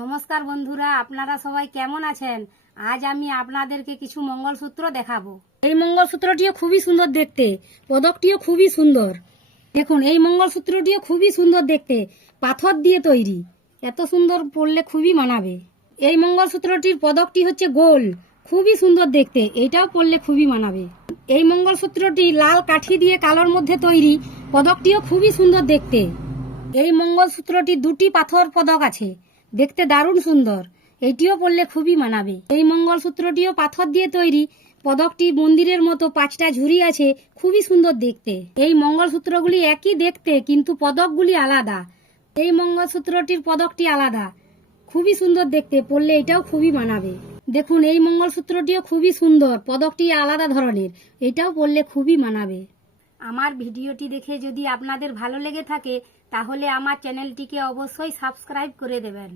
নমস্কার বন্ধুরা, আপনারা সবাই কেমন আছেন? আজ আমি আপনাদেরকে কিছু মঙ্গলসূত্র দেখাবো। এই মঙ্গলসূত্রটিও খুবই সুন্দর দেখতে, পদকটিও খুবই সুন্দর। দেখুন, এই মঙ্গলসূত্রটিও খুবই সুন্দর দেখতে, পাথর দিয়ে তৈরি। এত সুন্দর পরলে খুবই মানাবে। এই মঙ্গলসূত্রটির পদকটি হচ্ছে গোল, খুবই সুন্দর দেখতে, এইটাও পরলে খুবই মানাবে। এই মঙ্গলসূত্রটি লাল কাঠি দিয়ে কালোর মধ্যে তৈরি, পদকটিও খুবই সুন্দর দেখতে। এই মঙ্গলসূত্রটি দুটি পাথর পদক আছে, দেখতে দারুণ সুন্দর, এইটিও পরলে খুবই মানাবে। এই মঙ্গলসূত্রটিও পাথর দিয়ে তৈরি, পদকটি মন্দিরের মতো 5টা ঝুড়ি আছে, খুবই সুন্দর দেখতে। এই মঙ্গলসূত্রগুলি একই দেখতে, কিন্তু পদকগুলি আলাদা। এই মঙ্গলসূত্রটির পদকটি আলাদা, খুবই সুন্দর দেখতে, পরলে এটাও খুবই মানাবে। দেখুন, এই মঙ্গলসূত্রটিও খুবই সুন্দর, পদকটি আলাদা ধরনের, এটাও পরলে খুবই মানাবে। আমার ভিডিওটি দেখে যদি আপনাদের ভালো লেগে থাকে, তাহলে আমার চ্যানেলটিকে অবশ্যই সাবস্ক্রাইব করে দেবেন।